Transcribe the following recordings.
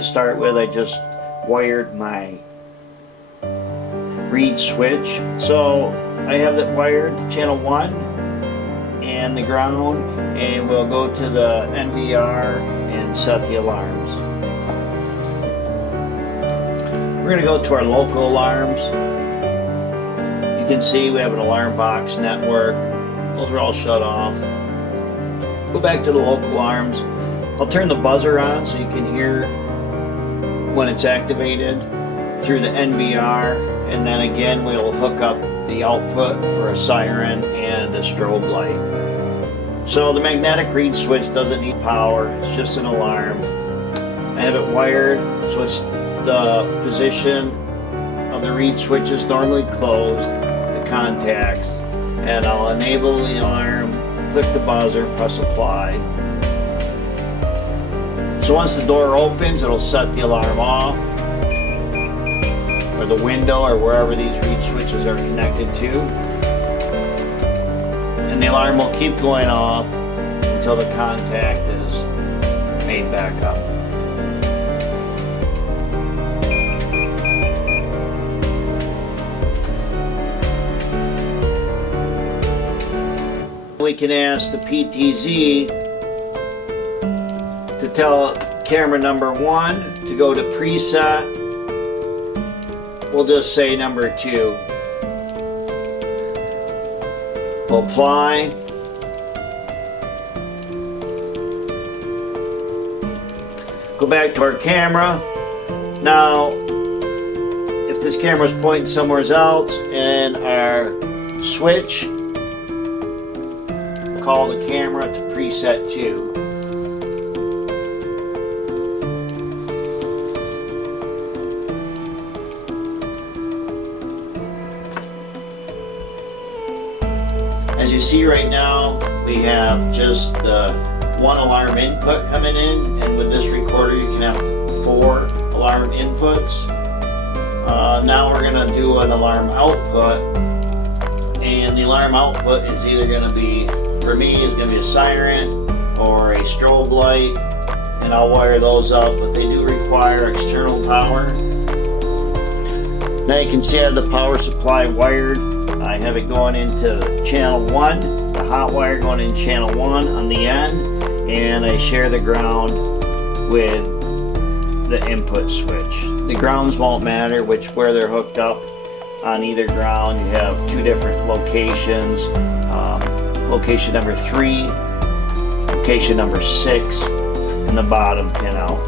To start with, I just wired my reed switch. So I have it wired to channel 1 and the ground, and we'll go to the NVR and set the alarms. We're going to go to our local alarms. You can see we have an alarm box network. Those are all shut off. Go back to the local alarms. I'll turn the buzzer on so you can hear when it's activated through the NVR, and then again we'll hook up the output for a siren and a strobe light. So the magnetic reed switch doesn't need power, it's just an alarm. I have it wired so it's the position of the reed switch is normally closed, the contacts, and I'll enable the alarm, click the buzzer, press apply. So once the door opens, it'll set the alarm off, or the window, or wherever these reed switches are connected to. And the alarm will keep going off until the contact is made back up. We can ask the PTZ to tell camera number 1 to go to preset. We'll just say number 2. We'll apply. Go back to our camera. Now, if this camera is pointing somewhere else and our switch, call the camera to preset 2. As you see right now, we have just one alarm input coming in, and with this recorder you can have 4 alarm inputs. Now we're going to do an alarm output, and the alarm output is either going to be, for me, is going to be a siren or a strobe light, and I'll wire those up, but they do require external power. Now you can see I have the power supply wired. I have it going into channel 1, the hot wire going in channel 1 on the end, and I share the ground with the input switch. The grounds won't matter where they're hooked up on either ground. You have 2 different locations. Location number 3, location number 6, and the bottom pin out.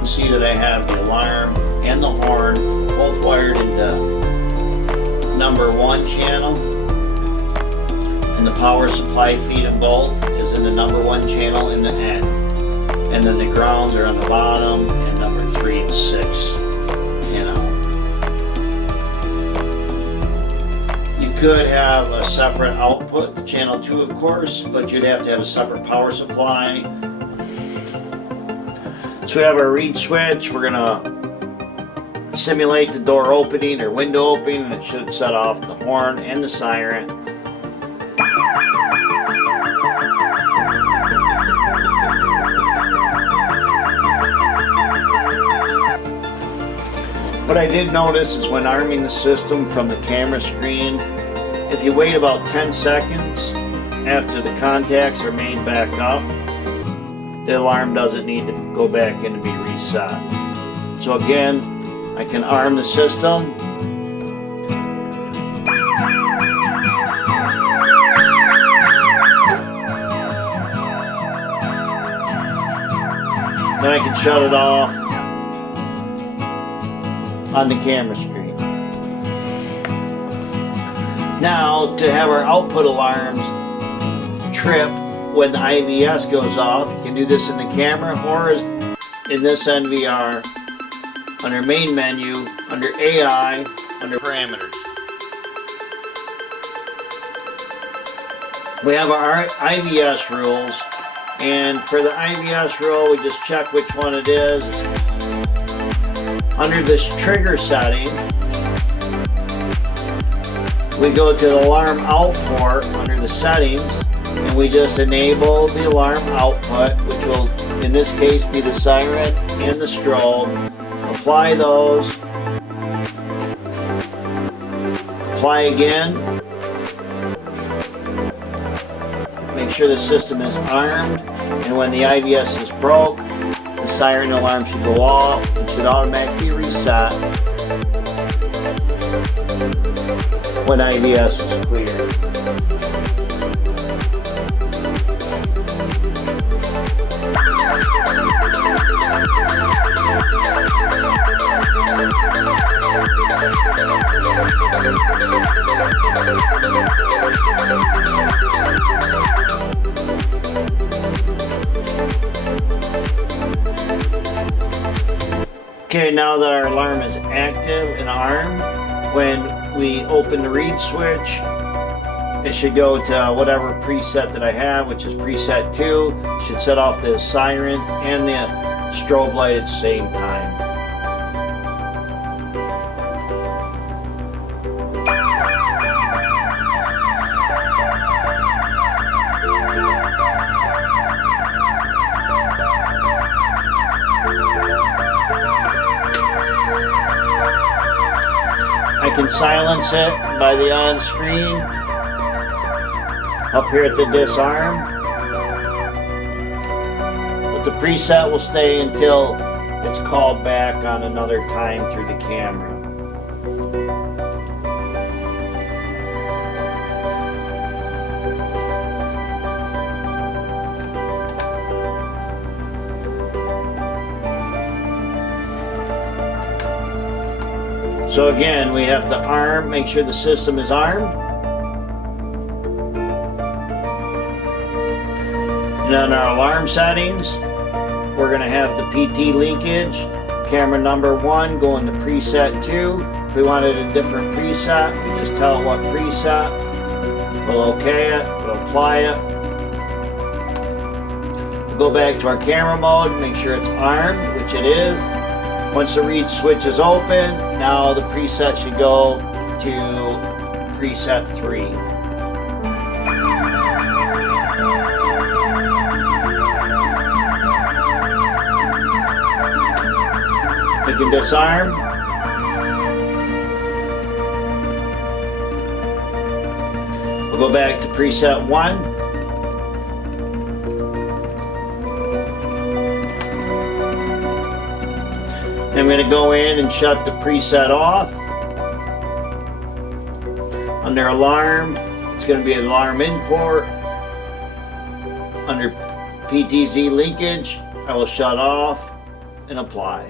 You see that I have the alarm and the horn both wired into number 1 channel, and the power supply feed in both is in the number 1 channel in the end. And then the grounds are on the bottom, and number 3 and 6, you know. You could have a separate output to channel 2, of course, but you'd have to have a separate power supply. So we have our reed switch. We're gonna simulate the door opening or window opening, and it should set off the horn and the siren. What I did notice is when arming the system from the camera screen, if you wait about 10 seconds after the contacts are made back up, the alarm doesn't need to go back in and be reset. So again, I can arm the system. Then I can shut it off on the camera screen. Now, to have our output alarms trip when the IVS goes off, you can do this in the camera or in this NVR under main menu, under AI, under parameters. We have our IVS rules, and for the IVS rule, we just check which one it is. Under this trigger setting, we go to the alarm out port under the settings, and we just enable the alarm output, which will in this case be the siren and the strobe. Apply those. Apply again. Make sure the system is armed, and when the IVS is broke, the siren alarm should go off and should automatically reset when IVS is clear. Okay, now that our alarm is active and armed, when we open the read switch, it should go to whatever preset that I have, which is preset 2. It should set off the siren and the strobe light at the same time. I can silence it by the on screen up here at the disarm, but the preset will stay until it's called back on another time through the camera. So again, we have to arm, make sure the system is armed. And on our alarm settings, we're going to have the PT linkage, camera number 1 going to preset 2. If we wanted a different preset, we just tell it what preset. We'll OK it, we'll apply it. We'll go back to our camera mode, make sure it's armed, which it is. Once the read switch is open, now the preset should go to preset 3. We can disarm. We'll go back to preset 1. I'm going to go in and shut the preset off. Under alarm, it's going to be alarm import. Under PTZ linkage, I will shut off and apply.